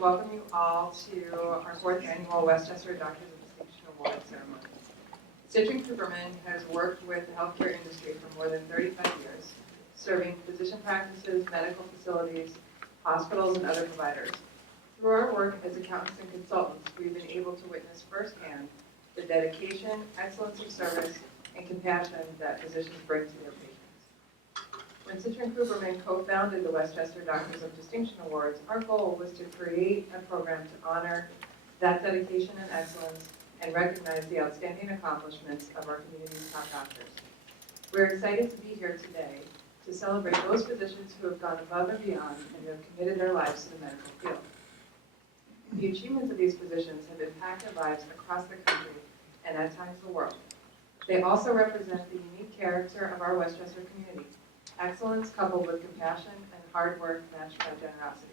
welcome you all to our 4th annual Westchester Doctors of Distinction Award ceremony. Citrin Cooperman has worked with the healthcare industry for more than 35 years, serving physician practices, medical facilities, hospitals, and other providers. Through our work as accountants and consultants, we've been able to witness firsthand the dedication, excellence of service, and compassion that physicians bring to their patients. When Citrin Cooperman co-founded the Westchester Doctors of Distinction Awards, our goal was to create a program to honor that dedication and excellence and recognize the outstanding accomplishments of our community's top doctors. We're excited to be here today to celebrate those physicians who have gone above and beyond and who have committed their lives to the medical field. The achievements of these physicians have impacted lives across the country and at times the world. They also represent the unique character of our Westchester community, excellence coupled with compassion and hard work matched by generosity.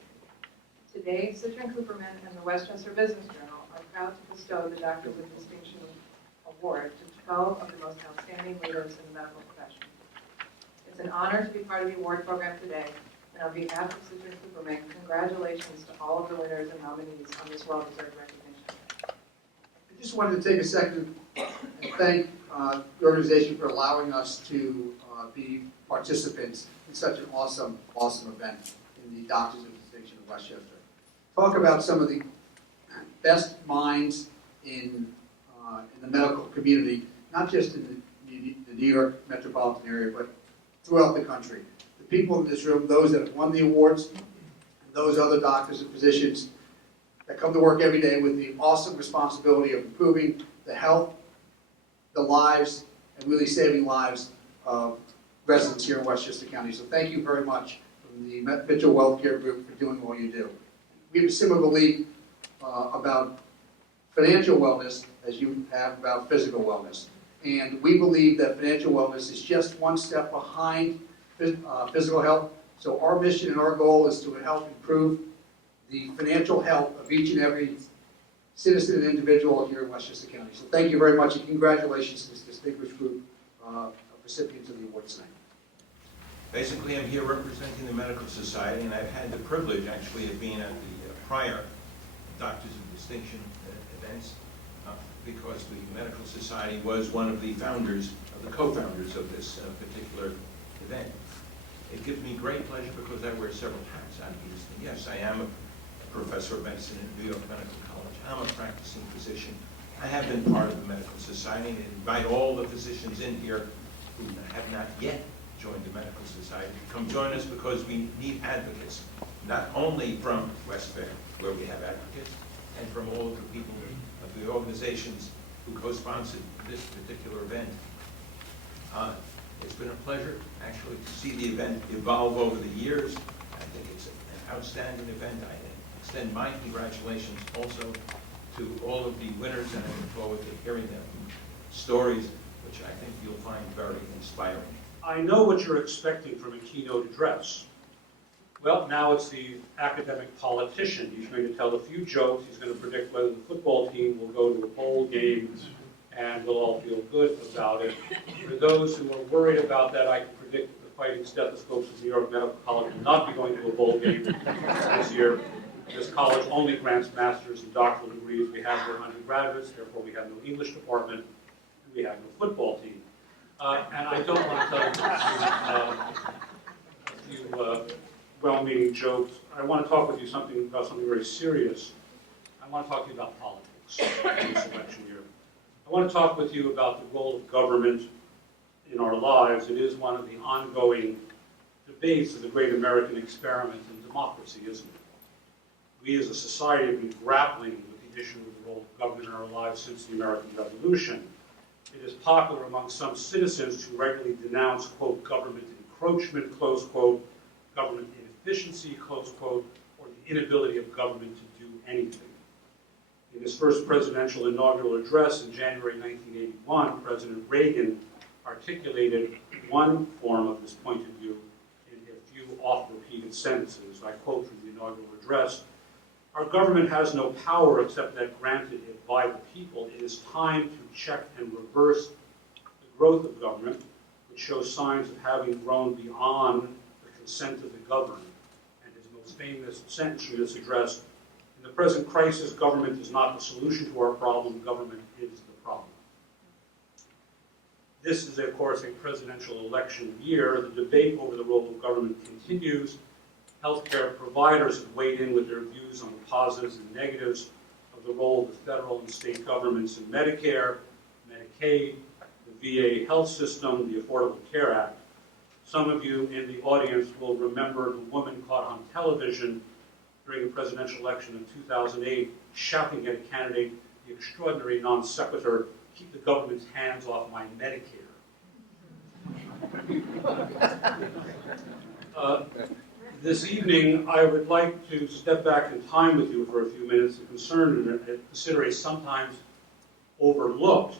Today, Citrin Cooperman and the Westchester Business Journal are proud to bestow the Doctors of Distinction Award to 12 of the most outstanding leaders in the medical profession. It's an honor to be part of the award program today, and on behalf of Citrin Cooperman, congratulations to all of the winners and nominees on this well-deserved recognition. I just wanted to take a second and thank the organization for allowing us to be participants in such an awesome event in the Doctors of Distinction of Westchester. Talk about some of the best minds in the medical community, not just in the New York metropolitan area, but throughout the country. The people in this room, those that have won the awards, and those other doctors and physicians that come to work every day with the awesome responsibility of improving the health, the lives, and really saving lives of residents here in Westchester County. So thank you very much from the Mitchell Healthcare Group for doing all you do. We have a similar belief about financial wellness as you have about physical wellness. And we believe that financial wellness is just one step behind physical health. So our mission and our goal is to help improve the financial health of each and every citizen and individual here in Westchester County. So thank you very much, and congratulations to this distinguished group of recipients of the awards tonight. Basically, I'm here representing the Medical Society, and I've had the privilege, actually, of being at the prior Doctors of Distinction events, because the Medical Society was one of the founders, of the co-founders of this particular event. It gives me great pleasure because I wear several hats. Yes, I am a professor of medicine at New York Medical College. I'm a practicing physician. I have been part of the Medical Society, and invite all the physicians in here who have not yet joined the Medical Society to come join us, because we need advocates, not only from Westfair, where we have advocates, and from all of the people of the organizations who co-sponsored this particular event. It's been a pleasure, actually, to see the event evolve over the years. I think it's an outstanding event. I extend my congratulations also to all of the winners, and I look forward to hearing their stories, which I think you'll find very inspiring. I know what you're expecting from a keynote address. Well, now it's the academic politician. He's going to tell a few jokes. He's going to predict whether the football team will go to a bowl game, and we'll all feel good about it. For those who are worried about that, I can predict that the Fighting Stethoscopes of New York Medical College will not be going to a bowl game this year. This college only grants master's and doctoral degrees. We have no undergraduates, therefore we have no English department, and we have no football team. And I don't want to tell you a few well-meaning jokes. I want to talk with you about something very serious. I want to talk to you about politics in this election year. I want to talk with you about the role of government in our lives. It is one of the ongoing debates of the great American experiment in democracy, isn't it? We as a society have been grappling with the issue of the role of government in our lives since the American Revolution. It is popular among some citizens to regularly denounce, quote, government encroachment, close quote, government inefficiency, close quote, or the inability of government to do anything. In his first presidential inaugural address in January 1981, President Reagan articulated one form of this point of view in a few oft-repeated sentences. I quote from the inaugural address: "Our government has no power except that granted it by the people. It is time to check and reverse the growth of government, which shows signs of having grown beyond the consent of the governed." And his most famous sentence from this address: "In In the present crisis, government is not the solution to our problem, government is the problem. This is, of course, a presidential election year. The debate over the role of government continues. Healthcare providers have weighed in with their views on the positives and negatives of the role of the federal and state governments in Medicare, Medicaid, the VA health system, the Affordable Care Act. Some of you in the audience will remember the woman caught on television during the presidential election in 2008 shouting at a candidate the extraordinary non sequitur, "Keep the government's hands off my Medicare." This evening, I would like to step back in time with you for a few minutes and consider a sometimes overlooked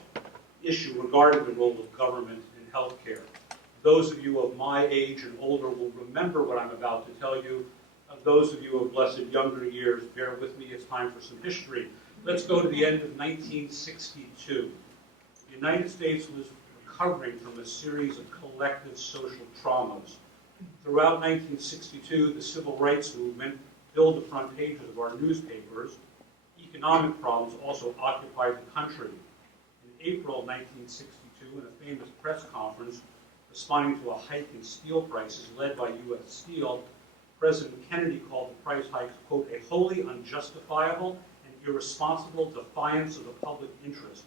issue regarding the role of government in healthcare. Those of you of my age and older will remember what I'm about to tell you. Those of you of blessed younger years, bear with me, it's time for some history. Let's go to the end of 1962. The United States was recovering from a series of collective social traumas. Throughout 1962, the civil rights movement filled the front pages of our newspapers. Economic problems also occupied the country. In April 1962, in a famous press conference responding to a hike in steel prices led by U.S. Steel, President Kennedy called the price hikes, quote, "a wholly unjustifiable and irresponsible defiance of the public interest,"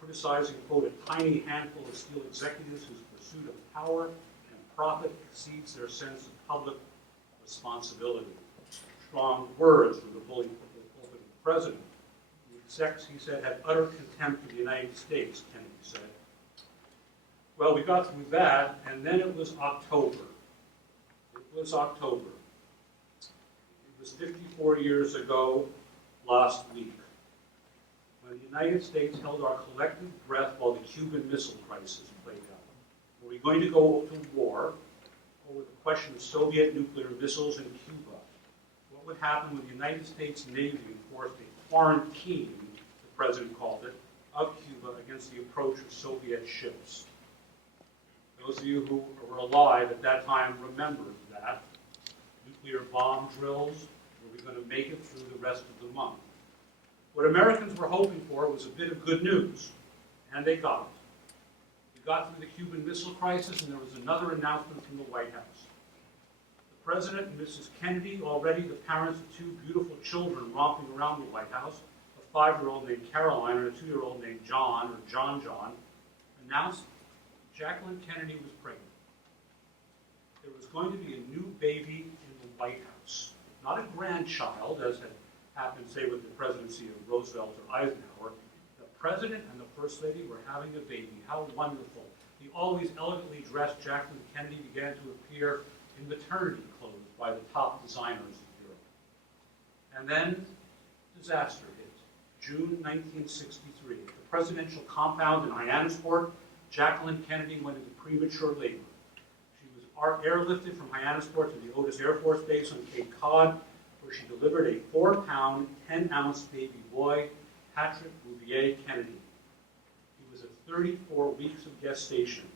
criticizing, quote, "a tiny handful of steel executives whose pursuit of power and profit exceeds their sense of public responsibility." Strong words from the bully pulpit of the president. The execs, he said, had utter contempt for the United States, Kennedy said. Well, we got through that, and then it was October. It was October. It was 54 years ago last week when the United States held our collective breath while the Cuban Missile Crisis played out. Were we going to go to war over the question of Soviet nuclear missiles in Cuba? What would happen when the United States Navy enforced a quarantine, the president called it, of Cuba against the approach of Soviet ships? Those of you who were alive at that time remember that. Nuclear bomb drills, were we going to make it through the rest of the month? What Americans were hoping for was a bit of good news, and they got it. We got through the Cuban Missile Crisis, and there was another announcement from the White House. The President and Mrs. Kennedy, already the parents of two beautiful children romping around the White House, a 5-year-old named Caroline and a 2-year-old named John, or John, announced Jacqueline Kennedy was pregnant. There was going to be a new baby in the White House. Not a grandchild, as had happened, say, with the presidency of Roosevelt or Eisenhower. The president and the first lady were having a baby. How wonderful. The always elegantly dressed Jacqueline Kennedy began to appear in maternity clothes by the top designers of Europe. And then disaster hit. June 1963. At the presidential compound in Hyannisport, Jacqueline Kennedy went into premature labor. She was airlifted from Hyannisport to the Otis Air Force Base on Cape Cod, where she delivered a 4-pound, 10-ounce baby boy, Patrick Bouvier Kennedy. He was at 34 weeks of gestation.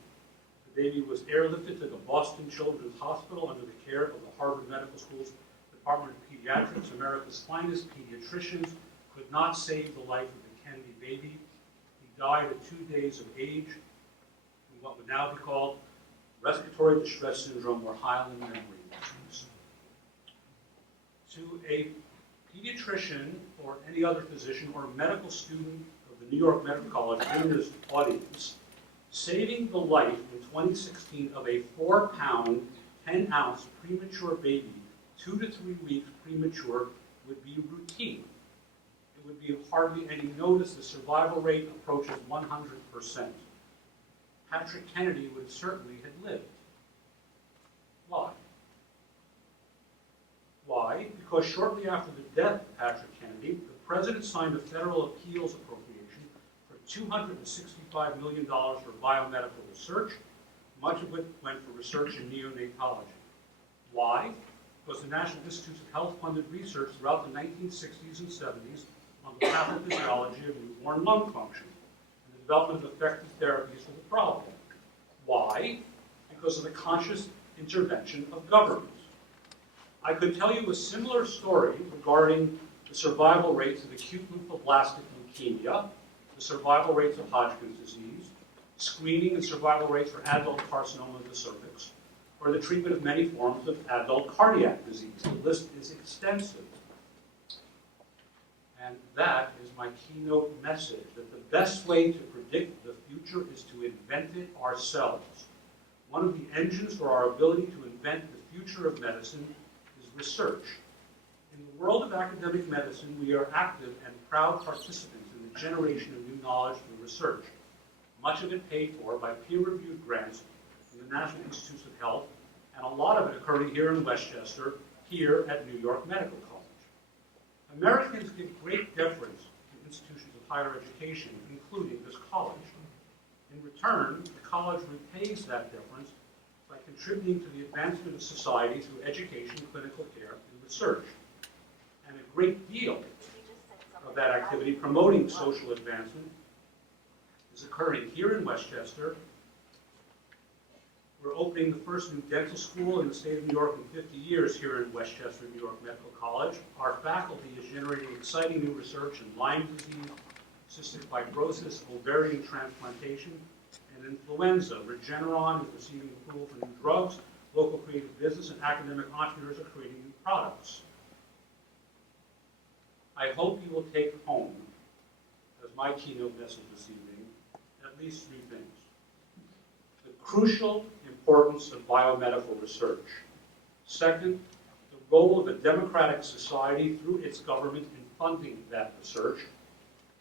The baby was airlifted to the Boston Children's Hospital under the care of the Harvard Medical School's Department of Pediatrics. America's finest pediatricians could not save the life of the Kennedy baby. He died at 2 days of age, what would now be called respiratory distress syndrome or Highland memory disease. To a pediatrician or any other physician or medical student of the New York Medical College in this audience, saving the life in 2016 of a 4-pound, 10-ounce premature baby, 2 to 3 weeks premature, would be routine. It would be of hardly any notice. The survival rate approaches 100%. Patrick Kennedy would certainly have lived. Why? Why? Because shortly after the death of Patrick Kennedy, the president signed a federal appeals appropriation for $265 million for biomedical research, much of it went for research in neonatology. Why? Because the National Institutes of Health funded research throughout the 1960s and 70s on the pathophysiology of newborn lung function, development of effective therapies for the problem. Why? Because of the conscious intervention of government. I could tell you a similar story regarding the the survival rates of acute lymphoblastic leukemia, the survival rates of Hodgkin's disease, screening and survival rates for adult carcinoma of the cervix, or the treatment of many forms of adult cardiac disease. The list is extensive. And that is my keynote message, that the best way to predict the future is to invent it ourselves. One of the engines for our ability to invent the future of medicine is research. In the world of academic medicine, we are active and proud participants in the generation of new knowledge through research, much of it paid for by peer-reviewed grants from the National Institutes of Health, and a lot of it occurring here in Westchester, here at New York Medical College. Americans give great deference to institutions of higher education, including this college. In return, the college repays that deference by contributing to the advancement of society through education, clinical care, and research. And a great deal of that activity promoting social advancement is occurring here in Westchester. We're opening the first new dental school in the state of New York in 50 years here in Westchester, New York Medical College. Our faculty is generating exciting new research in Lyme disease, cystic fibrosis, ovarian transplantation, and influenza. Regeneron is receiving approval for new drugs. Local creative business and academic entrepreneurs are creating new products. I hope you will take home, as my keynote message this evening, at least three things. The crucial importance of biomedical research. Second, the role of a democratic society through its government in funding that research.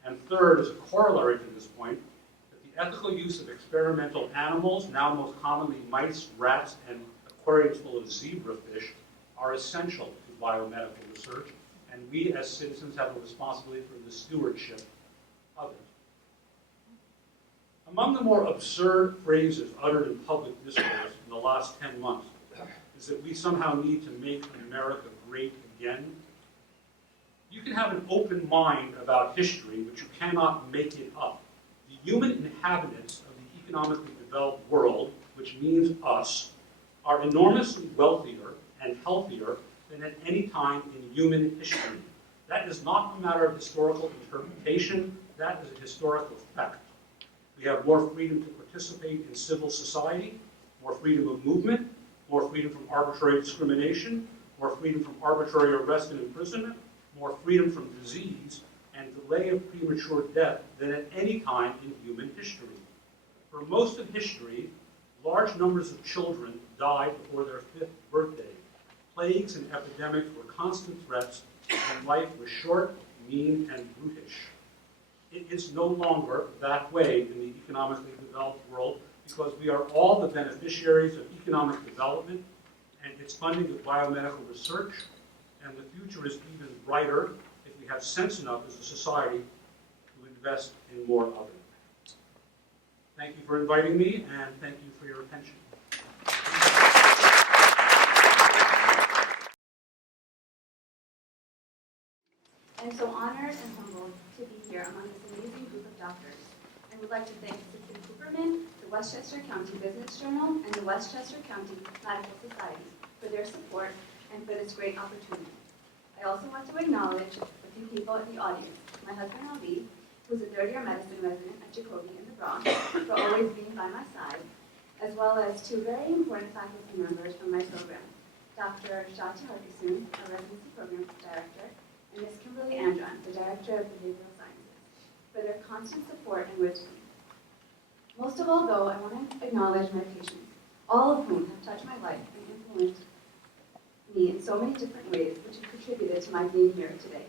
And third, as a corollary to this point, that the ethical use of experimental animals, now most commonly mice, rats, and aquariums full of zebrafish, are essential to biomedical research, and we as citizens have a responsibility for the stewardship of it. Among the more absurd phrases uttered in public discourse in the last 10 months is that we somehow need to make America great again. You can have an open mind about history, but you cannot make it up. The human inhabitants of the economically developed world, which means us, are enormously wealthier and healthier than at any time in human history. That is not a matter of historical interpretation, that is a historical fact. We have more freedom to participate in civil society, more freedom of movement, more freedom from arbitrary discrimination, more freedom from arbitrary arrest and imprisonment, more freedom from disease and delay of premature death than at any time in human history. For most of history, large numbers of children died before their 5th birthday. Plagues and epidemics were constant threats, and life was short, mean, and brutish. It is no longer that way in the economically developed world because we are all the beneficiaries of economic development and its funding of biomedical research, and the future is even brighter if we have sense enough as a society to invest in more of it. Thank you for inviting me, and thank you for your attention. I'm so honored and humbled to be here among this amazing group of doctors, and would like to thank Citrin Cooperman, the Westchester County Business Journal, and the Westchester County Medical Society for their support and for this great opportunity. I also want to acknowledge a few people in the audience. My husband Ali, who's a third-year medicine resident at Jacobi in the Bronx, for always being by my side, as well as two very important faculty members from my program, Dr. Shati Harkissoon, a residency program director, and Ms. Kimberly Andron, the Director of Behavioral Sciences, for their constant support and wisdom. Most of all, though, I want to acknowledge my patients, all of whom have touched my life and influenced me in so many different ways, which have contributed to my being here today.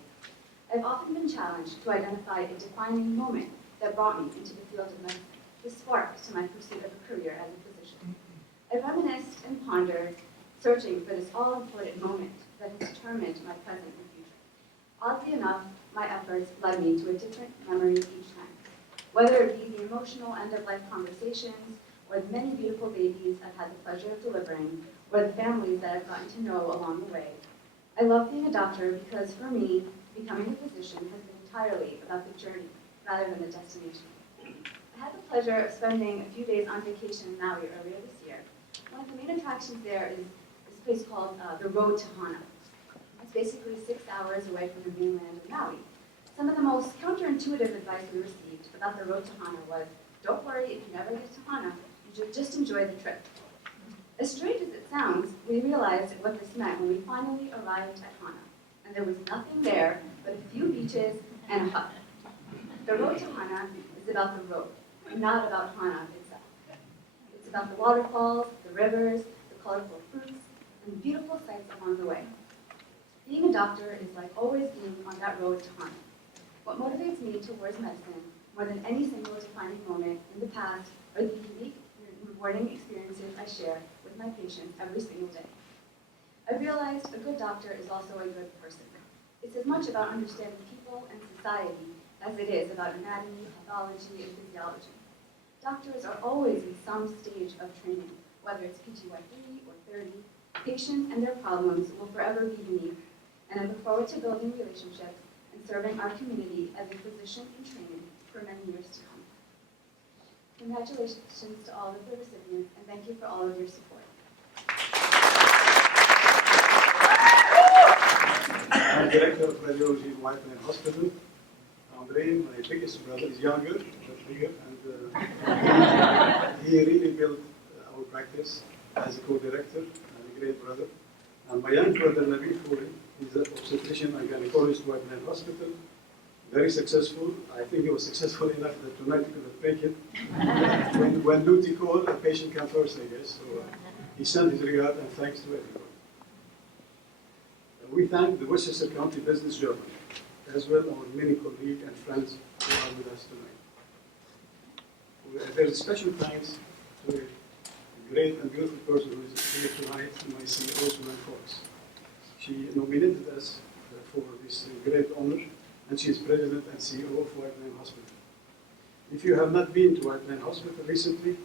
I've often been challenged to identify a defining moment that brought me into the field of medicine, the spark to my pursuit of a career as a physician. I reminisced and pondered, searching for this all-important moment that has determined my present and future. Oddly enough, my efforts led me to a different memory each time, whether it be the emotional end-of-life conversations, or the many beautiful babies I've had the pleasure of delivering, or the families that I've gotten to know along the way. I love being a doctor because, for me, becoming a physician has been entirely about the journey rather than the destination. I had the pleasure of spending a few days on vacation in Maui earlier this year. One of the main attractions there is this place called the Road to Hana. It's basically 6 hours away from the mainland of Maui. Some of the most counterintuitive advice we received about the road to Hana was, don't worry if you never get to Hana, you just enjoy the trip. As strange as it sounds, we realized what this meant when we finally arrived at Hana, and there was nothing there but a few beaches and a hut. The road to Hana is about the road, not about Hana itself. It's about the waterfalls, the rivers, the colorful fruits, and the beautiful sights along the way. Being a doctor is like always being on that road to Hana. What motivates me towards medicine, more than any single defining moment in the past, are the unique and rewarding experiences I share with my patients every single day. I realized a good doctor is also a good person. It's as much about understanding people and society as it is about anatomy, pathology, and physiology. Doctors are always in some stage of training, whether it's PGY3 or 30. Patients and their problems will forever be unique, and I look forward to building relationships and serving our community as a physician in training for many years to come. Congratulations to all of the recipients, and thank you for all of your support. I'm Director of Radiology in White Plain Hospital. Andre, my biggest brother, is younger, but bigger, and he really built our practice as a co-director and a great brother. And my young brother, Nabil Khouri, is an obstetrician and gynecologist at White Plain Hospital. Very successful. I think he was successful enough that tonight he couldn't make it. When duty called, the patient came first, I guess. So he sent his regard and thanks to everyone. We thank the Westchester County Business Journal, as well as our many colleagues and friends who are with us tonight. There's a special thanks to a great and beautiful person who is here tonight, my CEO, Suman Fox. She nominated us for this great honor, and she is President and CEO of White Plain Hospital. If you have not been to White Plain Hospital recently,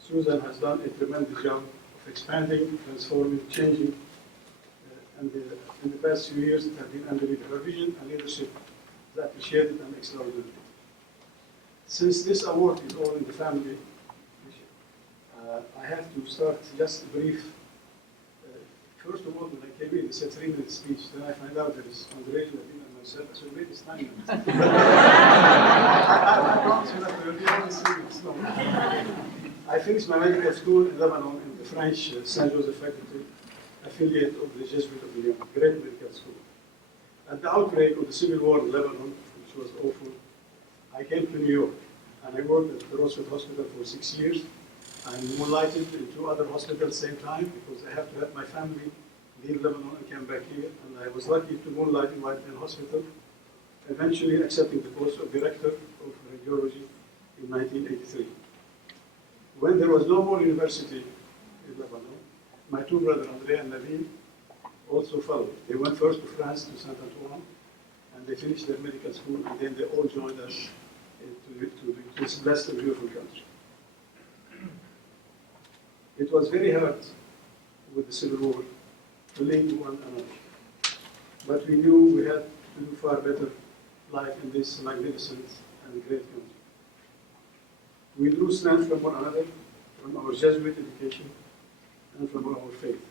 Susan has done a tremendous job of expanding, transforming, changing, and in the past few years it has been under her vision and leadership is appreciated and extraordinary. Since this award is all in the family, I have to start just brief. First of all, when I came in, they said 3-minute speech. Then I find out there is Andre, Nabil, and myself. So maybe it's 9 minutes. I promise you that there will be only 3 minutes. No. I finished my medical school in Lebanon in the French Saint Joseph faculty, affiliate of the Jesuit of Lyon, great medical school. At the outbreak of the civil war in Lebanon, which was awful, I came to New York, and I worked at the Roosevelt Hospital for 6 years. I moonlighted in 2 other hospitals at the same time because I have to help my family leave Lebanon and came back here. And I was lucky to moonlight in White Plain Hospital, eventually accepting the post of director of radiology in 1983. When there was no more university in Lebanon, my 2 brothers, Andre and Nabil, also followed. They went first to France, to Saint Antoine, and they finished their medical school, and then they all joined us to this blessed and beautiful country. It was very hard with the Civil War to leave one another. But we knew we had to do far better life in this magnificent and great country. We drew strength from one another, from our Jesuit education, and from our faith.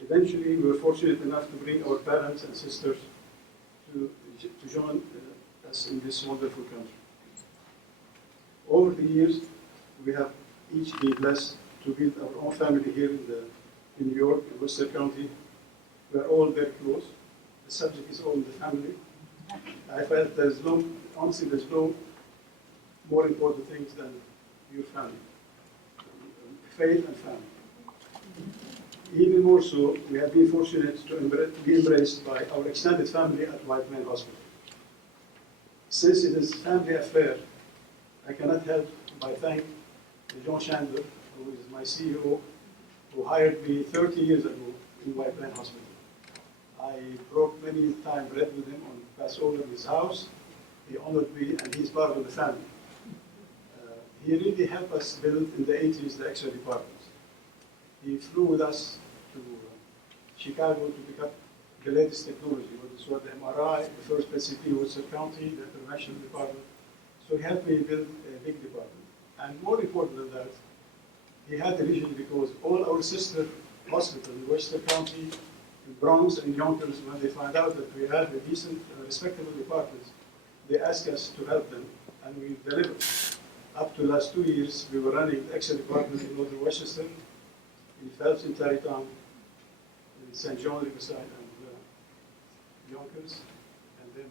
Eventually, we were fortunate enough to bring our parents and sisters to join us in this wonderful country. Over the years, we have each been blessed to build our own family here in New York, in Westchester County. We are all very close. The subject is all in the family. I felt honestly, there's no more important things than your family, faith and family. Even more so, we have been fortunate to be embraced by our extended family at White Plain Hospital. Since it is a family affair, I cannot help but thank John Chandler, who is my CEO, who hired me 30 years ago in White Plain Hospital. I broke many times bread with him on Passover in his house. He honored me, and he's part of the family. He really helped us build in the 80s the X-ray department. He flew with us to Chicago to pick up the latest technology, whether it was the MRI, the first PCT in Westchester County, the international department. So he helped me build a big department. And more important than that, he had the vision because all our sister hospitals in Westchester County, in Bronx and Yonkers, when they find out that we have a decent, respectable department, they ask us to help them, and we deliver. Up to last 2 years, we were running the X-ray department in Northern Westchester, in Phelps, in Tarrytown, in St. John, Riverside, and Yonkers, and then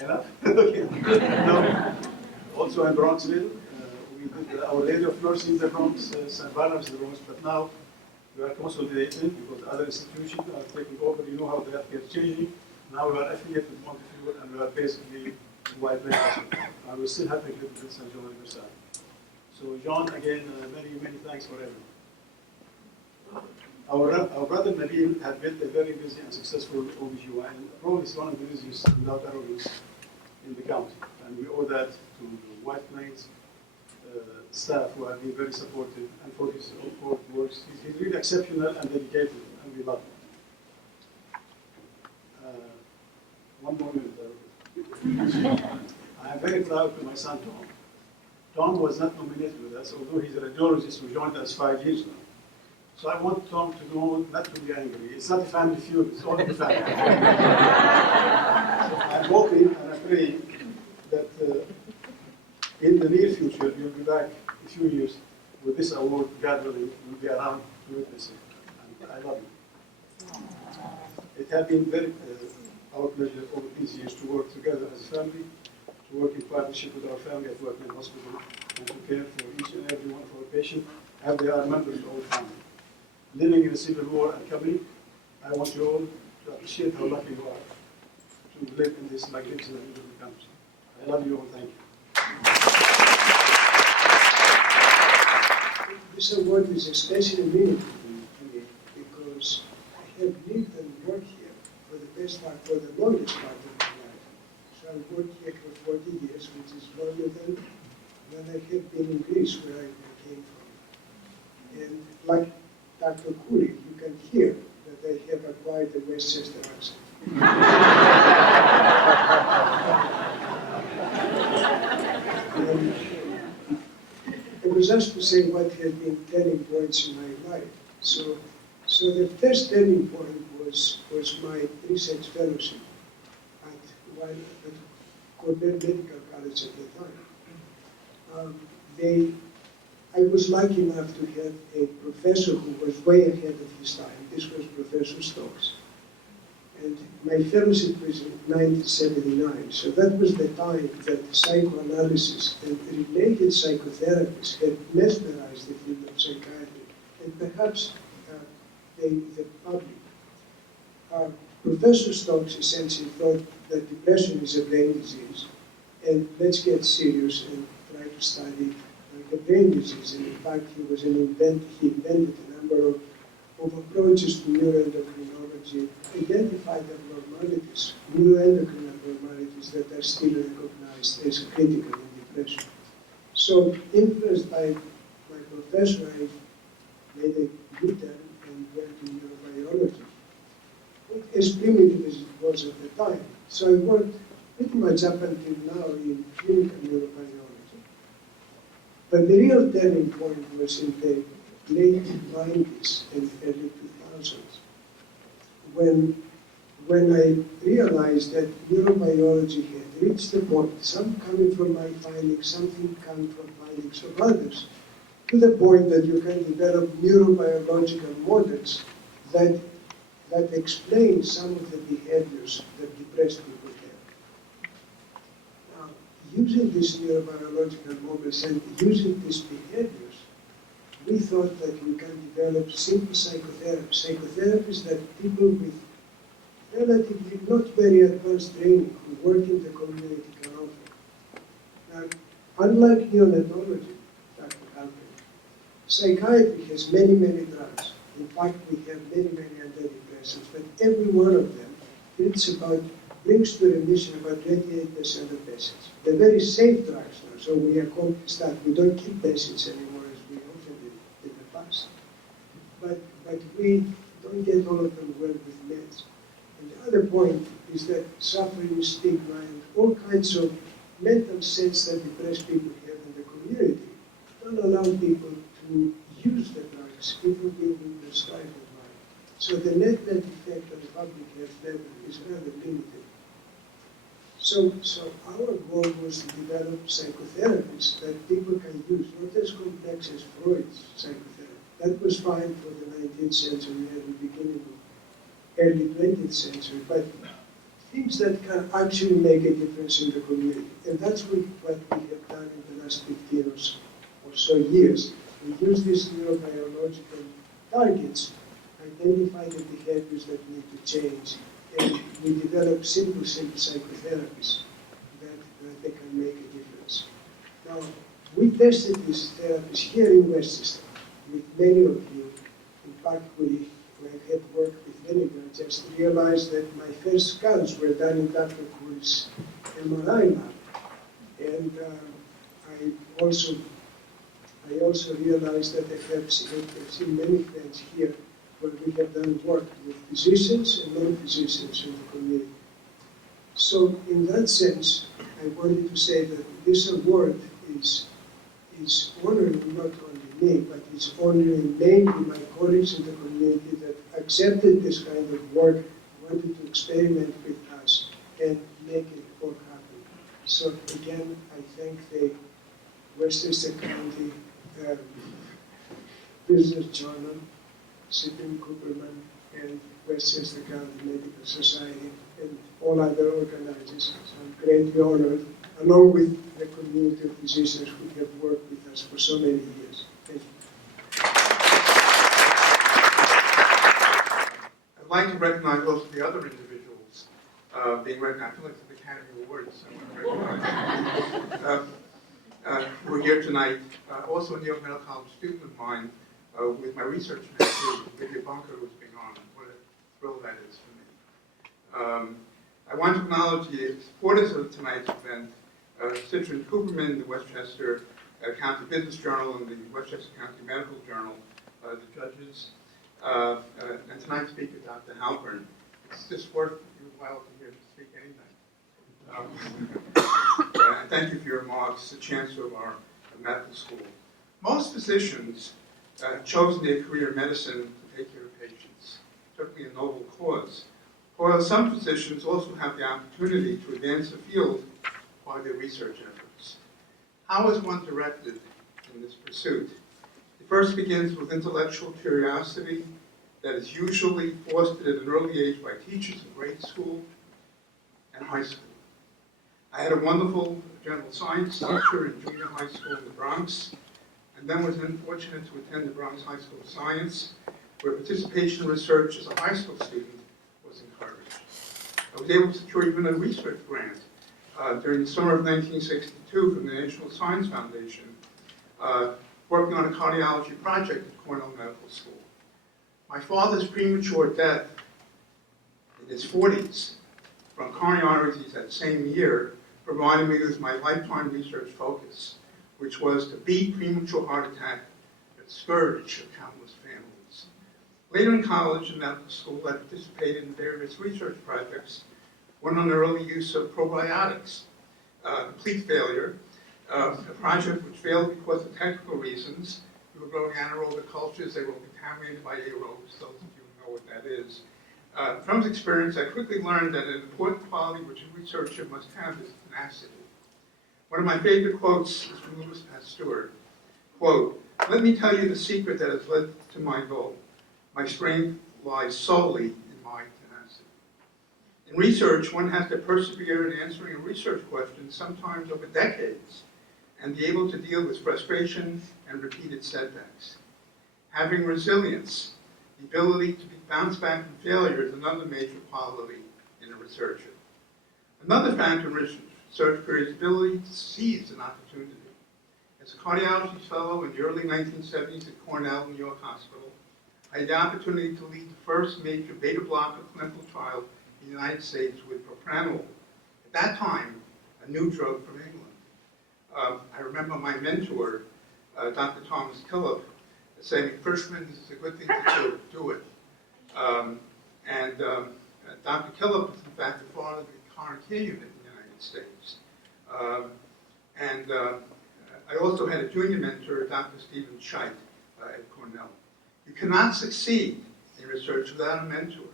enough. Okay. No. Also in Bronxville, we did our Lady of Mercy in the Bronx, St. Barnabas in the Bronx, but now we are consolidating because other institutions are taking over. You know how the healthcare is changing. Now we are affiliated with Montefiore, and we are basically White Lake Hospital. And we still have a little bit St. John Riverside. So John, again, many thanks for everything. Our brother Nabil had built a very busy and successful OBGYN, and probably it's one of the busiest without arrogance in the county. And we owe that to the White Plains staff who have been very supportive, and for his works. He's really exceptional and dedicated, and we love him. One more minute. I am very proud to my son Tom. Tom was not nominated with us, although he's a radiologist who joined us 5 years now. So I want Tom to know not to be angry. It's not a family feud, it's all the family. So I'm hoping and I pray that in the near future, you'll be back a few years with this award, God willing, we'll be around to witness it. And I love you. It has been very our pleasure over these years to work together as a family, to work in partnership with our family at White Plains Hospital, and to care for each and every one of our patients, as they are members of our family. Living in a civil war and coming, I want you all to appreciate how lucky you are to live in this magnificent and beautiful country. I love you all. Thank you. This award is especially meaningful to me because I have lived and worked here for the best part, for the longest part of my life. So I worked here for 40 years, which is longer than I have been in Greece, where I came from. And like Dr. Kuri, you can hear that I have acquired the Westchester accent. I was asked to say what have been turning points in my life. So the first turning point was my research fellowship at Cornell Medical College at the time. I was lucky enough to have a professor who was way ahead of his time. This was Professor Stokes. And my fellowship was in 1979, so that was the time that psychoanalysis and related psychotherapies had mesmerized the field of psychiatry, and perhaps the public. Professor Stokes essentially thought that depression is a brain disease, and let's get serious and try to study the brain disease. And in fact, he invented a number of approaches to neuroendocrinology, identified abnormalities, neuroendocrine abnormalities that are still recognized as critical in depression. So, influenced by my professor, I made a U-turn and went to neurobiology, as primitive as it was at the time. So I worked pretty much up until now in clinical neurobiology. But the real turning point was in the late 90s and early 2000s, when I realized that neurobiology had reached the point, some coming from my findings, something coming from findings of others, to the point that you can develop neurobiological models that explain some of the behaviors that depressed people have. Now, using these neurobiological models and using these behaviors, we thought that we can develop simple psychotherapies that people with relatively not very advanced training who work in the community can offer. Now, unlike neonatology, Dr. Halpern, psychiatry has many drugs. In fact, we have many antidepressants, but every one of them brings to remission about 28% of patients. They're very safe drugs now, so we accomplished that. We don't keep patients anymore as we often did in the past. But we don't get all of them well with meds. And the other point is that suffering, stigma, and all kinds of mental sets that depressed people have in the community don't allow people to use the drugs even being prescribed by So the net effect on the public health level is rather limited. So our goal was to develop psychotherapies that people can use, not as complex as Freud's psychotherapy. That was fine for the 19th century and the beginning of early 20th century, but things that can actually make a difference in the community. And that's what we have done in the last 15 or so years. We use these neurobiological targets, identify the behaviors that need to change, and we develop simple psychotherapies that they can make a difference. Now, we tested these therapies here in Westchester with many of you. In fact, we had worked with many branches, realized that my first scans were done in Dr. Cool's MRI lab. And I also realized that I have seen many friends here where we have done work with physicians and non-physicians in the community. So in that sense, I wanted to say that this award is honoring not only me, but it's honoring mainly my colleagues in the community that accepted this kind of work, wanted to experiment with us and make it all happen. So again, I thank the Westchester County Business Journal, Citrin Cooperman, and Westchester County Medical Society, and all other organizers. So I'm greatly honored, along with the community of physicians who have worked with us for so many years. Thank you. I'd like to recognize also the other individuals being recognized. I feel like it's the Academy Awards. We're here tonight. Also a New York Medical College student of mine with my research manager, Lydia Bunker, who's been on. What a thrill that is for me. I want to acknowledge the supporters of tonight's event, Citrin Cooperman, the Westchester County Business Journal, and the Westchester County Medical Journal, the judges, and tonight's speaker, Dr. Halpern. It's just worth your while to hear him speak anything. And thank you for your remarks, the chancellor of our medical school. Most physicians have chosen their career in medicine to take care of patients, certainly a noble cause. While some physicians also have the opportunity to advance the field by their research efforts. How is one directed in this pursuit? It first begins with intellectual curiosity that is usually fostered at an early age by teachers in grade school and high school. I had a wonderful general science teacher in junior high school in the Bronx, and then was fortunate to attend the Bronx High School of Science, where participation in research as a high school student was encouraged. I was able to secure even a research grant during the summer of 1962 from the National Science Foundation, working on a cardiology project at Cornell Medical School. My father's premature death in his 40s from coronary artery disease that same year provided me with my lifetime research focus, which was to beat premature heart attack, that scourge of countless families. Later in college and medical school, I participated in various research projects, one on the early use of probiotics, complete failure, a project which failed because of technical reasons. We were growing anaerobic cultures, they were contaminated by aerobes, those of you who know what that is. From this experience, I quickly learned that an important quality which a researcher must have is tenacity. One of my favorite quotes is from Louis Pasteur. Quote, "Let me tell you the secret that has led to my goal. My strength lies solely in my tenacity." In research, one has to persevere in answering a research question, sometimes over decades, and be able to deal with frustration and repeated setbacks. Having resilience, the ability to bounce back from failure, is another major quality in a researcher. Another factor in research career is the ability to seize an opportunity. As a cardiology fellow in the early 1970s at Cornell New York Hospital, I had the opportunity to lead the first major beta blocker clinical trial in the United States with propranolol. At that time, a new drug from England. I remember my mentor, Dr. Thomas Killip, saying, "Frischman, this is a good thing to do it." Dr. Killip is, in fact, the father of the current care unit in the United States. I also had a junior mentor, Dr. Stephen Scheidt, at Cornell. You cannot succeed in research without a mentor,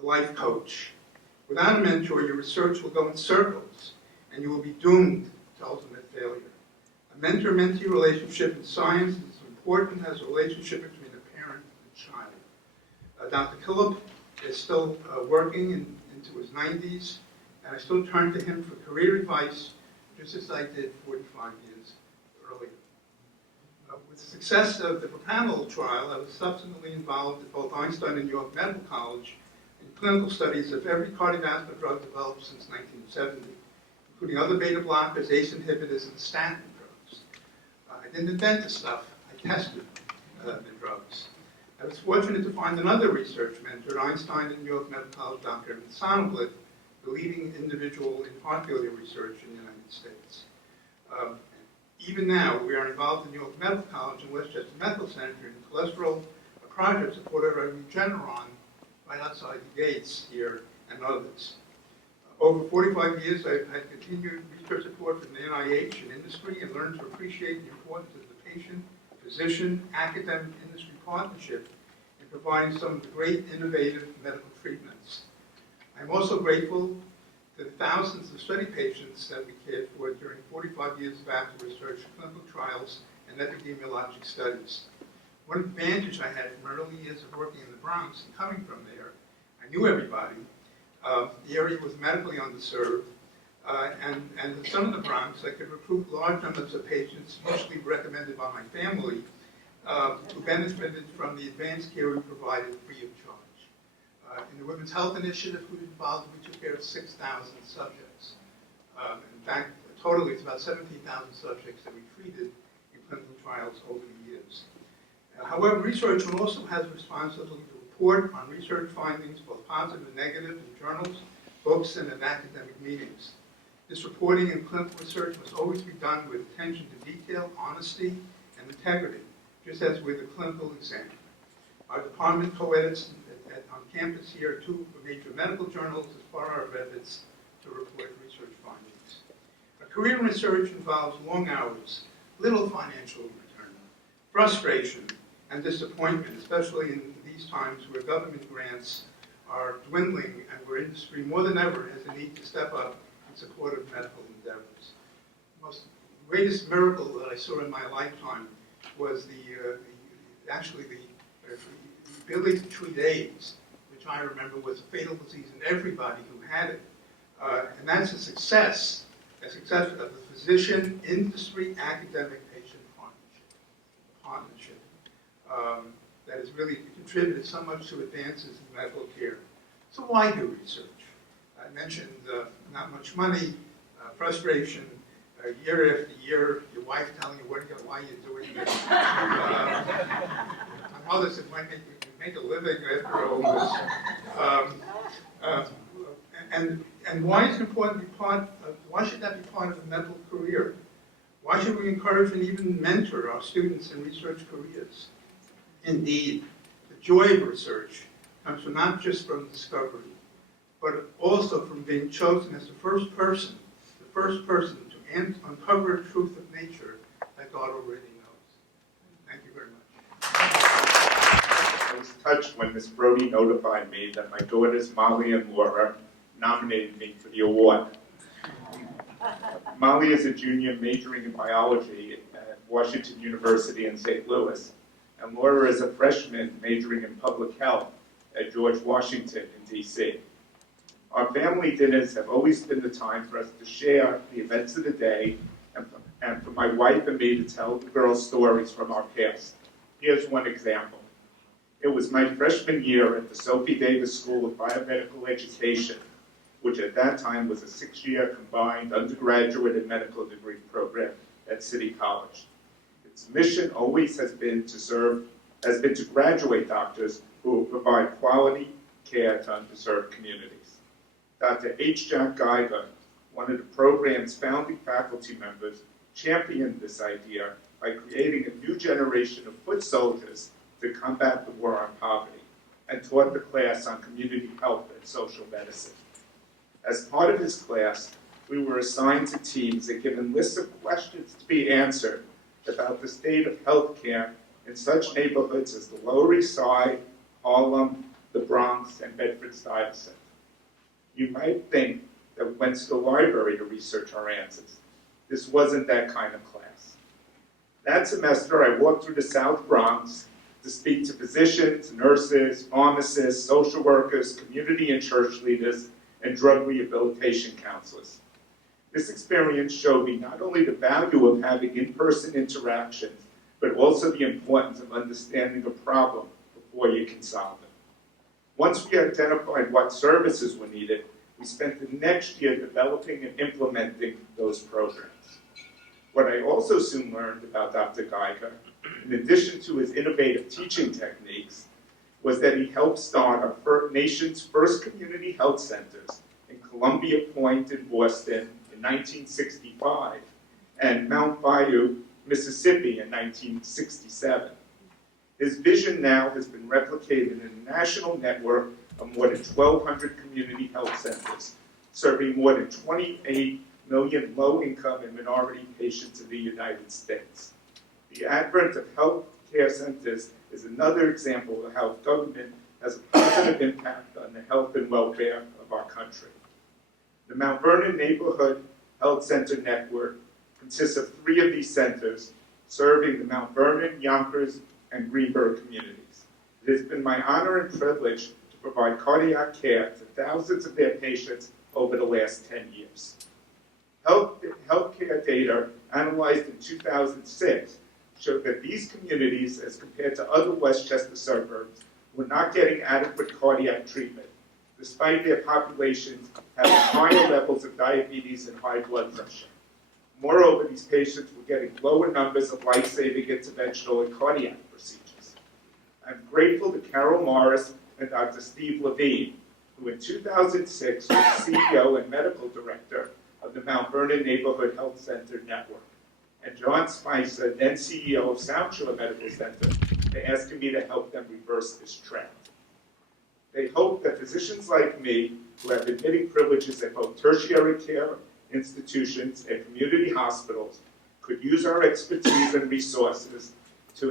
a life coach. Without a mentor, your research will go in circles, and you will be doomed to ultimate failure. A mentor-mentee relationship in science is as important as a relationship between a parent and a child. Dr. Killip is still working into his 90s, and I still turn to him for career advice, just as I did 45 years earlier. With the success of the propanol trial, I was subsequently involved at both Einstein and York Medical College in clinical studies of every cardiovascular drug developed since 1970, including other beta blockers, ACE inhibitors, and statin drugs. I didn't invent the stuff, I tested the drugs. I was fortunate to find another research mentor at Einstein and York Medical College, Dr. Evan Sonnenblit, the leading individual in heart failure research in the United States. Even now, we are involved in York Medical College and Westchester Medical Center in the cholesterol project supported by Regeneron right outside the gates here and others. Over 45 years, I've had continued research support from the NIH and industry and learned to appreciate the importance of the patient, physician, academic, industry partnership in providing some of the great innovative medical treatments. I'm also grateful to the thousands of study patients that we cared for during 45 years of active research, clinical trials, and epidemiologic studies. One advantage I had from early years of working in the Bronx and coming from there, I knew everybody. The area was medically underserved, and in some of the Bronx, I could recruit large numbers of patients, usually recommended by my family, who benefited from the advanced care we provided free of charge. In the Women's Health Initiative we took care of 6,000 subjects. In fact, totally it's about 17,000 subjects that we treated in clinical trials over the years. However, researcher also has responsibility to report on research findings, both positive and negative, in journals, books, and in academic meetings. This reporting in clinical research must always be done with attention to detail, honesty, and integrity, just as with a clinical exam. Our department co-edits on campus here 2 major medical journals as part of our efforts to report research findings. A career in research involves long hours, little financial return, frustration, and disappointment, especially in these times where government grants are dwindling and where industry more than ever has a need to step up in support of medical endeavors. The greatest miracle that I saw in my lifetime was the ability to treat AIDS, which I remember was a fatal disease in everybody who had it. And that's a success of the physician, industry, academic, patient partnership that has really contributed so much to advances in medical care. So why do research? I mentioned not much money, frustration, year after year, your wife telling you why you're doing this. My mother said, why make a living after all this? And why is it important to be why should that be part of a medical career? Why should we encourage and even mentor our students in research careers? Indeed, the joy of research comes from not just from discovery, but also from being chosen as the first person to uncover a truth of nature that God already knows. Thank you very much. I was touched when Ms. Brody notified me that my daughters Molly and Laura nominated me for the award. Molly is a junior majoring in biology at Washington University in St. Louis, and Laura is a freshman majoring in public health at George Washington in D.C. Our family dinners have always been the time for us to share the events of the day and for my wife and me to tell the girls stories from our past. Here's one example. It was my freshman year at the Sophie Davis School of Biomedical Education, which at that time was a 6-year combined undergraduate and medical degree program at City College. Its mission always has been to graduate doctors who will provide quality care to underserved communities. Dr. H. Jack Geiger, one of the program's founding faculty members, championed this idea by creating a new generation of foot soldiers to combat the war on poverty, and taught the class on community health and social medicine. As part of his class, we were assigned to teams and given lists of questions to be answered about the state of health care in such neighborhoods as the Lower East Side, Harlem, the Bronx, and Bedford-Stuyvesant. You might think that we went to the library to research our answers. This wasn't that kind of class. That semester, I walked through the South Bronx to speak to physicians, nurses, pharmacists, social workers, community and church leaders, and drug rehabilitation counselors. This experience showed me not only the value of having in-person interactions, but also the importance of understanding a problem before you can solve it. Once we identified what services were needed, we spent the next year developing and implementing those programs. What I also soon learned about Dr. Geiger, in addition to his innovative teaching techniques, was that he helped start our nation's first community health centers in Columbia Point in Boston in 1965 and Mount Bayou, Mississippi in 1967. His vision now has been replicated in a national network of more than 1,200 community health centers, serving more than 28 million low-income and minority patients in the United States. The advent of health care centers is another example of how government has a positive impact on the health and welfare of our country. The Mount Vernon Neighborhood Health Center Network consists of 3 of these centers, serving the Mount Vernon, Yonkers, and Greenberg communities. It has been my honor and privilege to provide cardiac care to thousands of their patients over the last 10 years. Healthcare data analyzed in 2006 showed that these communities, as compared to other Westchester suburbs, were not getting adequate cardiac treatment, despite their populations having higher levels of diabetes and high blood pressure. Moreover, these patients were getting lower numbers of life-saving interventional and cardiac procedures. I'm grateful to Carol Morris and Dr. Steve Levine, who in 2006 was CEO and medical director of the Mount Vernon Neighborhood Health Center Network, and John Spicer, then CEO of South Shore Medical Center, to asking me to help them reverse this trend. They hope that physicians like me, who have admitting privileges at both tertiary care institutions and community hospitals, could use our expertise and resources to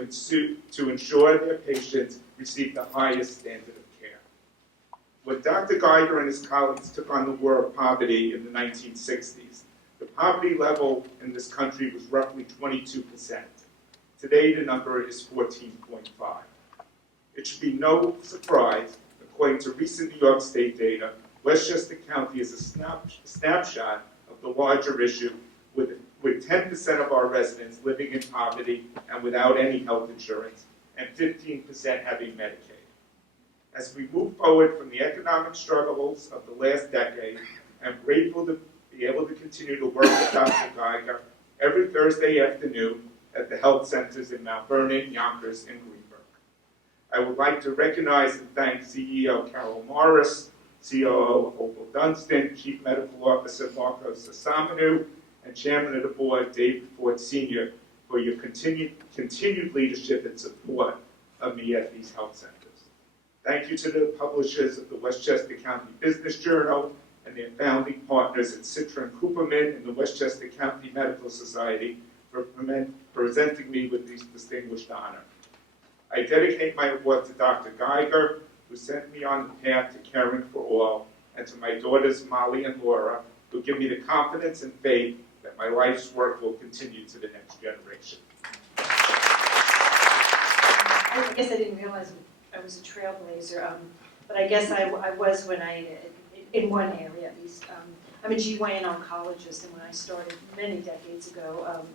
ensure their patients receive the highest standard of care. When Dr. Geiger and his colleagues took on the war of poverty in the 1960s, the poverty level in this country was roughly 22%. Today, the number is 14.5. It should be no surprise, according to recent New York State data, Westchester County is a snapshot of the larger issue, with 10% of our residents living in poverty and without any health insurance, and 15% having Medicaid. As we move forward from the economic struggles of the last decade, I'm grateful to be able to continue to work with Dr. Geiger every Thursday afternoon at the health centers in Mount Vernon, Yonkers, and Greenberg. I would like to recognize and thank CEO Carol Morris, COO Opal Dunstan, Chief Medical Officer Marcos Asamanu, and Chairman of the Board David Ford Sr. for your continued leadership and support of me at these health centers. Thank you to the publishers of the Westchester County Business Journal and their founding partners at Citrin Cooperman and the Westchester County Medical Society for presenting me with this distinguished honor. I dedicate my award to Dr. Geiger, who sent me on the path to caring for all, and to my daughters Molly and Laura, who give me the confidence and faith that my life's work will continue to the next generation. I guess I didn't realize I was a trailblazer, but I guess I was in one area at least. I'm a GYN oncologist, and when I started many decades ago,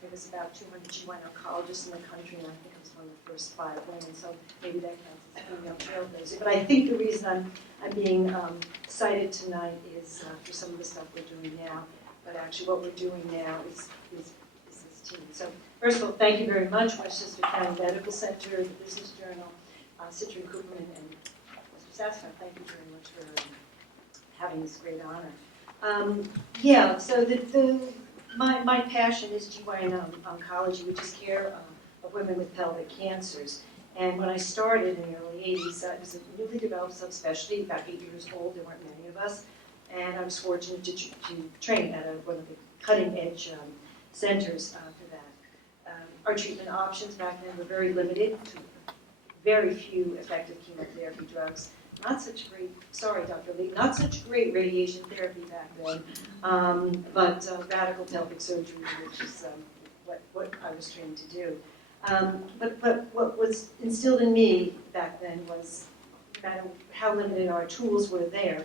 there was about 200 GYN oncologists in the country, and I think I was one of the first 5 women, so maybe that counts as a female trailblazer. But I think the reason I'm being cited tonight is for some of the stuff we're doing now, but actually what we're doing now is this team. So first of all, thank you very much, Westchester County Medical Center, the Business Journal, Citrin Cooperman, and Mr. Sassman. Thank you very much for having this great honor. So my passion is GYN oncology, which is care of women with pelvic cancers. And when I started in the early 80s, it was a newly developed subspecialty, about 8 years old. There weren't many of us. And I was fortunate to train at one of the cutting-edge centers for that. Our treatment options back then were very limited to very few effective chemotherapy drugs. Not such great, sorry, Dr. Lee, not such great radiation therapy back then, but radical pelvic surgery, which is what I was trained to do. But what was instilled in me back then was, no matter how limited our tools were there,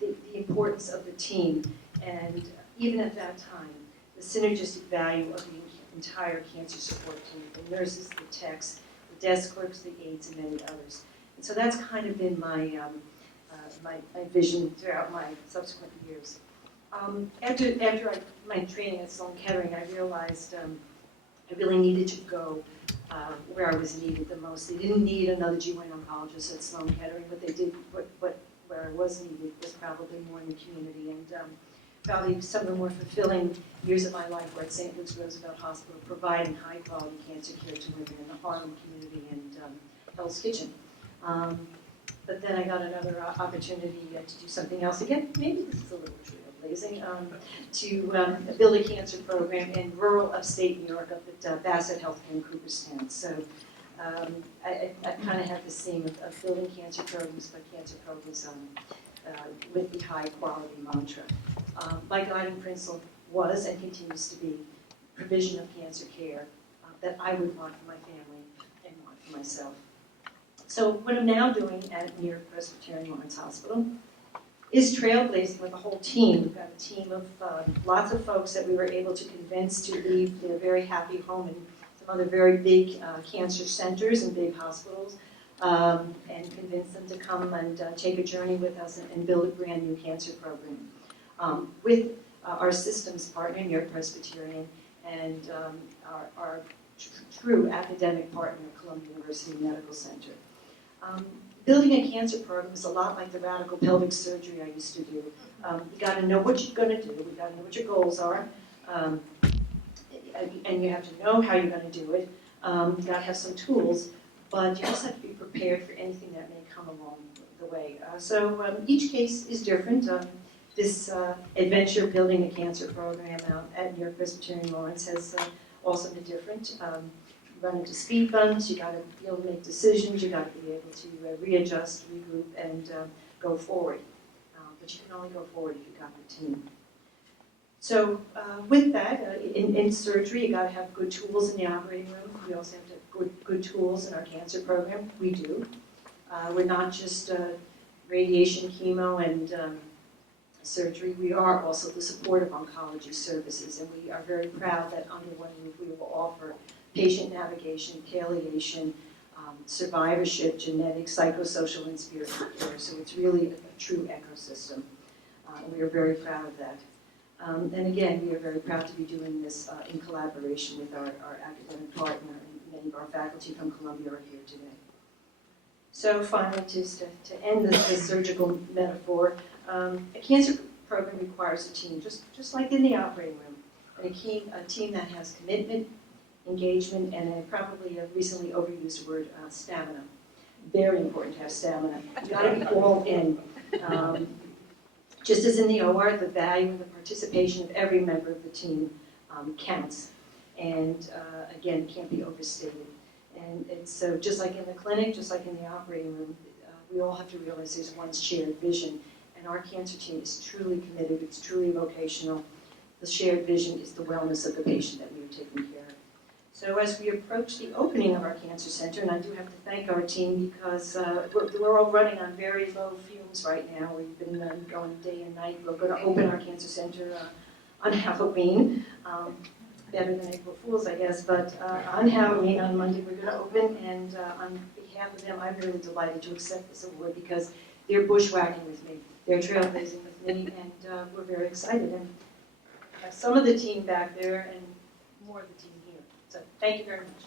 the importance of the team. And even at that time, the synergistic value of the entire cancer support team, the nurses, the techs, the desk clerks, the aides, and many others. And so that's kind of been my vision throughout my subsequent years. After my training at Sloan Kettering, I realized I really needed to go where I was needed the most. They didn't need another GYN oncologist at Sloan Kettering, but they did where I was needed was probably more in the community. And probably some of the more fulfilling years of my life were at St. Luke's Roosevelt Hospital, providing high-quality cancer care to women in the Harlem community and Hell's Kitchen. But then I got another opportunity to do something else. Again, maybe this is a little trailblazing, to build a cancer program in rural upstate New York up at Bassett Healthcare in Cooperstown. So I kind of have this theme of building cancer programs, but cancer programs with the high quality mantra. My guiding principle was and continues to be provision of cancer care that I would want for my family and want for myself. So what I'm now doing at New York Presbyterian Women's Hospital is trailblazing with a whole team. We've got a team of lots of folks that we were able to convince to leave their very happy home in some other very big cancer centers and big hospitals, and convince them to come and take a journey with us and build a brand new cancer program with our systems partner, New York Presbyterian, and our true academic partner, Columbia University Medical Center. Building a cancer program is a lot like the radical pelvic surgery I used to do. You got to know what you're going to do. You got to know what your goals are, and you have to know how you're going to do it. You got to have some tools, but you also have to be prepared for anything that may come along the way. So each case is different. This adventure building a cancer program out at New York Presbyterian Lawrence has also been different. Run into speed bumps, you got to be able to make decisions, you got to be able to readjust, regroup, and go forward. But you can only go forward if you've got the team. So with that, in surgery, you got to have good tools in the operating room. We also have to have good tools in our cancer program. We do. We're not just radiation, chemo, and surgery. We are also the support of oncology services, and we are very proud that under one roof we will offer patient navigation, palliation, survivorship, genetics, psychosocial, and spiritual care. So it's really a true ecosystem, and we are very proud of that. And again, we are very proud to be doing this in collaboration with our academic partner, and many of our faculty from Columbia are here today. So finally, just to end the surgical metaphor, a cancer program requires a team, just like in the operating room, and a team that has commitment, engagement, and probably a recently overused word, stamina. Very important to have stamina. You've got to be all in. Just as in the OR, the value and the participation of every member of the team counts. And again, it can't be overstated. And it's so just like in the clinic, just like in the operating room, we all have to realize there's one shared vision. And our cancer team is truly committed, it's truly vocational. The shared vision is the wellness of the patient that we are taking care of. So as we approach the opening of our cancer center, and I do have to thank our team because we're all running on very low fumes right now. We've been going day and night. We're going to open our cancer center on Halloween. Better than April Fool's, I guess, but on Halloween, on Monday, we're going to open, and on behalf of them, I'm really delighted to accept this award because they're bushwhacking with me, they're trailblazing with me, and we're very excited. And have some of the team back there and more of the team here. So thank you very much.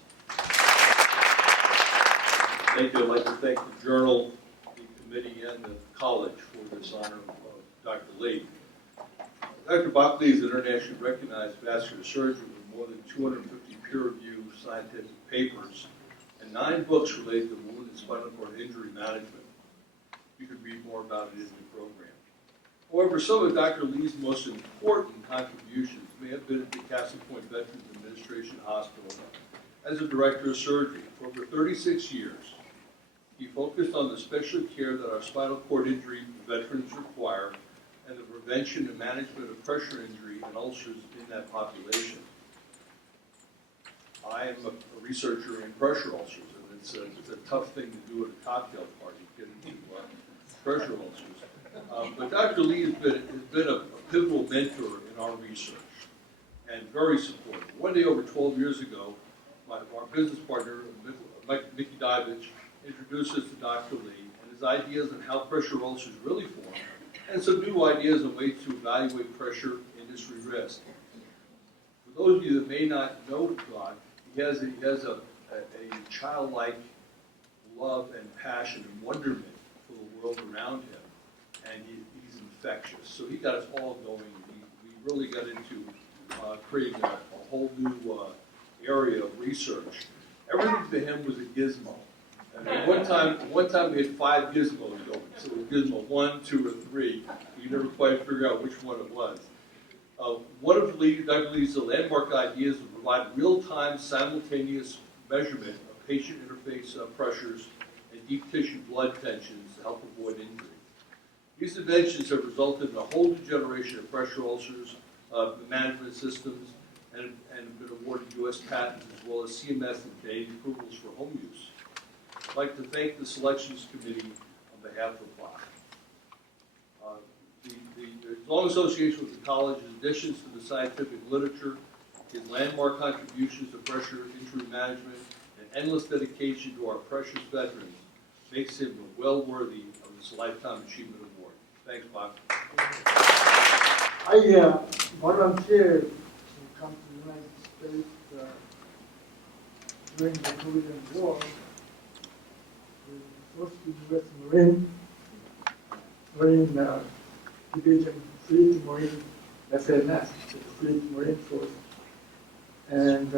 Thank you. I'd like to thank the Journal, the committee, and the college for this honor of Dr. Lee. Dr. Buckley is an internationally recognized vascular surgeon with more than 250 peer-reviewed scientific papers and 9 books related to wound and spinal cord injury management. You can read more about it in the program. However, some of Dr. Lee's most important contributions may have been at the Castle Point Veterans Administration Hospital as a director of surgery. For over 36 years, He focused on the special care that our spinal cord injury veterans require and the prevention and management of pressure injury and ulcers in that population. I am a researcher in pressure ulcers, and it's a tough thing to do at a cocktail party, get into pressure ulcers. But Dr. Lee has been a pivotal mentor in our research and very supportive. One day over 12 years ago, our business partner, Mickey Divich, introduced us to Dr. Lee and his ideas on how pressure ulcers really form and some new ideas on ways to evaluate pressure industry risk. For those of you that may not know Doc, he has a childlike love and passion and wonderment for the world around him, and he's infectious. So he got us all going. We really got into creating a whole new area of research. Everything to him was a gizmo. I mean, one time we had 5 gizmos going. So it was gizmo 1, 2, or 3. You never quite figure out which one it was. One of Dr. Lee's landmark ideas was to provide real-time, simultaneous measurement of patient interface pressures and deep tissue blood tensions to help avoid injury. These inventions have resulted in a whole new generation of pressure ulcers, management systems, and have been awarded U.S. patents as well as CMS and Canadian approvals for home use. I'd like to thank the Selections Committee on behalf of Bach. The long association with the college's additions to the scientific literature, his landmark contributions to pressure injury management, and endless dedication to our precious veterans makes him well worthy of this Lifetime Achievement Award. Thanks, Bach. I volunteered to come to the United States during the Korean War. First U.S. Marine Division, Fleet Marine, FMS, the Fleet Marine Force, and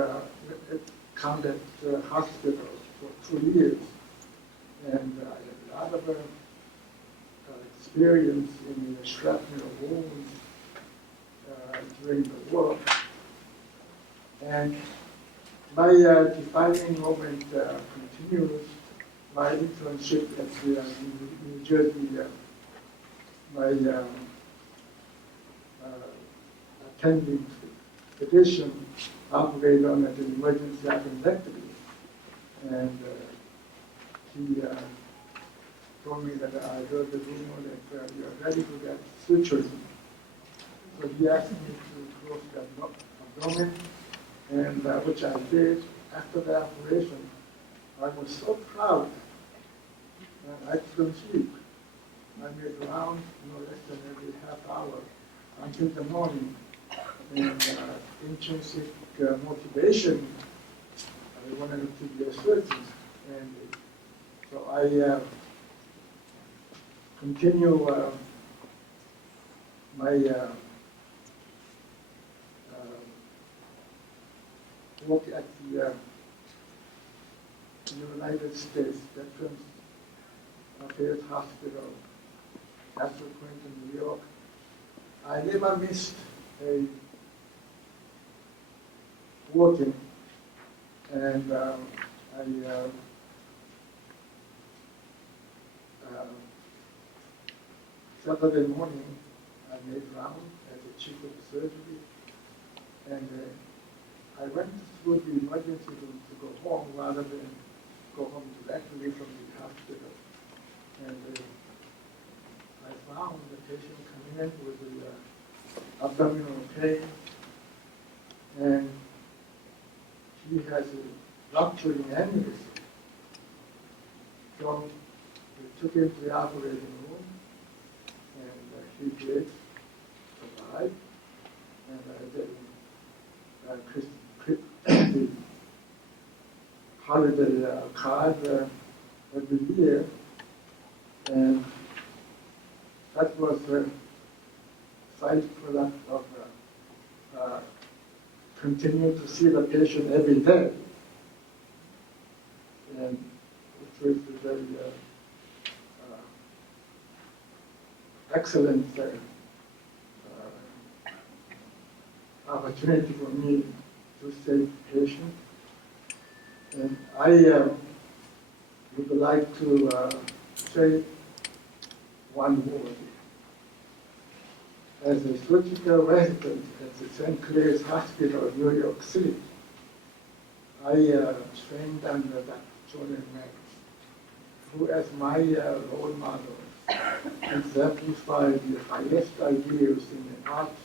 it combat hospital for 2 years. And I had a lot of experience in the shrapnel wounds during the war. And my defining moment continues. My internship at the New Jersey, my attending physician operated on an emergency appendectomy, and he told me that I heard the rumor that you are ready to get sutures. So he asked me to close the abdomen, and which I did. After the operation, I was so proud. I couldn't sleep. I made rounds, less than every half hour until the morning. And intrinsic motivation, I wanted to be a surgeon. And so I continue my work at the United States Veterans Affairs Hospital, Castle Quentin, New York. I never missed a working, and Saturday morning I made round as the chief of surgery, and I went through the emergency room to go home rather than go home directly from the hospital. And I found the patient coming in with the abdominal pain, and he has a rupturing aneurysm. So we took him to the operating room, and he did survive. And I did the holiday card every year, and that was a side product of continue to see the patient every day, and it was a very excellent opportunity for me to save the patient. And I would like to say one word. As a surgical resident at the St. Clair's Hospital, New York City, I trained under Dr. Jordan Mack, who as my role model exemplified the highest ideals in the art,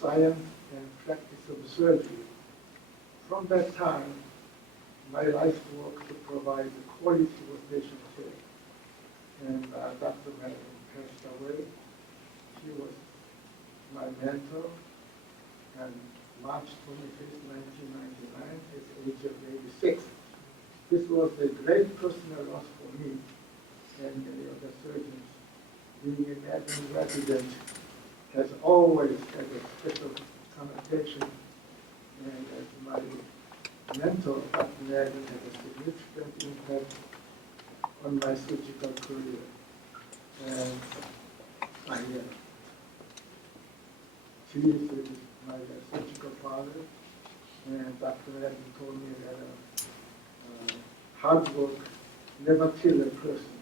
science, and practice of surgery. From that time, my life work to provide the quality of patient care. And Dr. Mack passed away. She was my mentor, and March 25th, 1999, at the age of 86. This was a great personal loss for me and many other surgeons. Being a medical resident has always had a special connotation, and as my mentor, Dr. Madden, had a significant impact on my surgical career. And I she is my surgical father, and Dr. Madden told me that hard work never kills a person.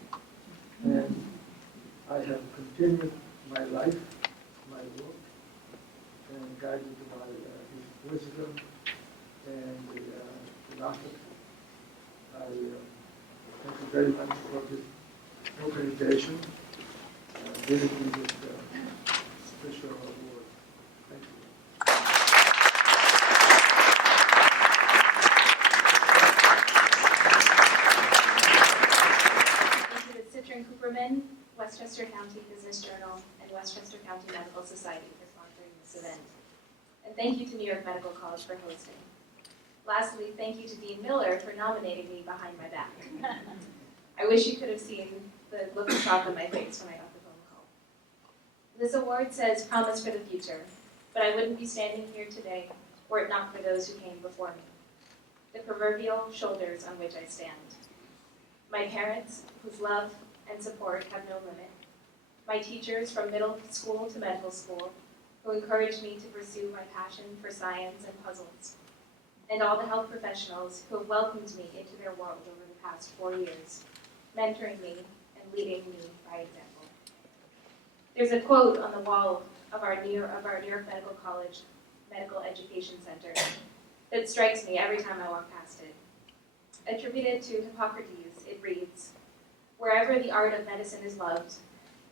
And I have continued my life, my work, and guided by his wisdom and philosophy. I thank you very much for this organization, giving me this special award. Thank you. Thank you to Citrin Cooperman, Westchester County Business Journal, and Westchester County Medical Society for sponsoring this event. And thank you to New York Medical College for hosting. Lastly, thank you to Dean Miller for nominating me behind my back. I wish you could have seen the look of shock on my face when I got the phone call. This award says promise for the future, but I wouldn't be standing here today were it not for those who came before me. The proverbial shoulders on which I stand. My parents, whose love and support have no limit. My teachers from middle school to medical school, who encouraged me to pursue my passion for science and puzzles. And all the health professionals who have welcomed me into their world over the past 4 years, mentoring me and leading me by example. There's a quote on the wall of our New York Medical College Medical Education Center that strikes me every time I walk past it. Attributed to Hippocrates, it reads, "Wherever the art of medicine is loved,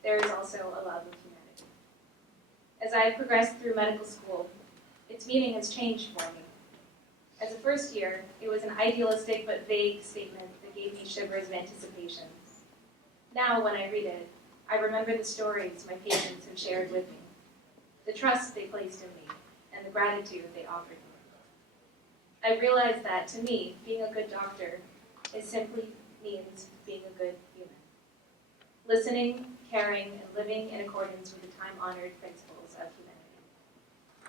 there is also a love of humanity." As I have progressed through medical school, its meaning has changed for me. As a first year, it was an idealistic but vague statement that gave me shivers of anticipation. Now, when I read it, I remember the stories my patients have shared with me, the trust they placed in me, and the gratitude they offered me. I realized that, to me, being a good doctor simply means being a good human. Listening, caring, and living in accordance with the time-honored principles of humanity.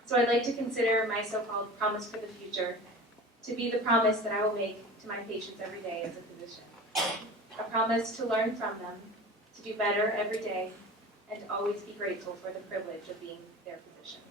So I'd like to consider my so-called promise for the future to be the promise that I will make to my patients every day as a physician. A promise to learn from them, to do better every day, and to always be grateful for the privilege of being their physician.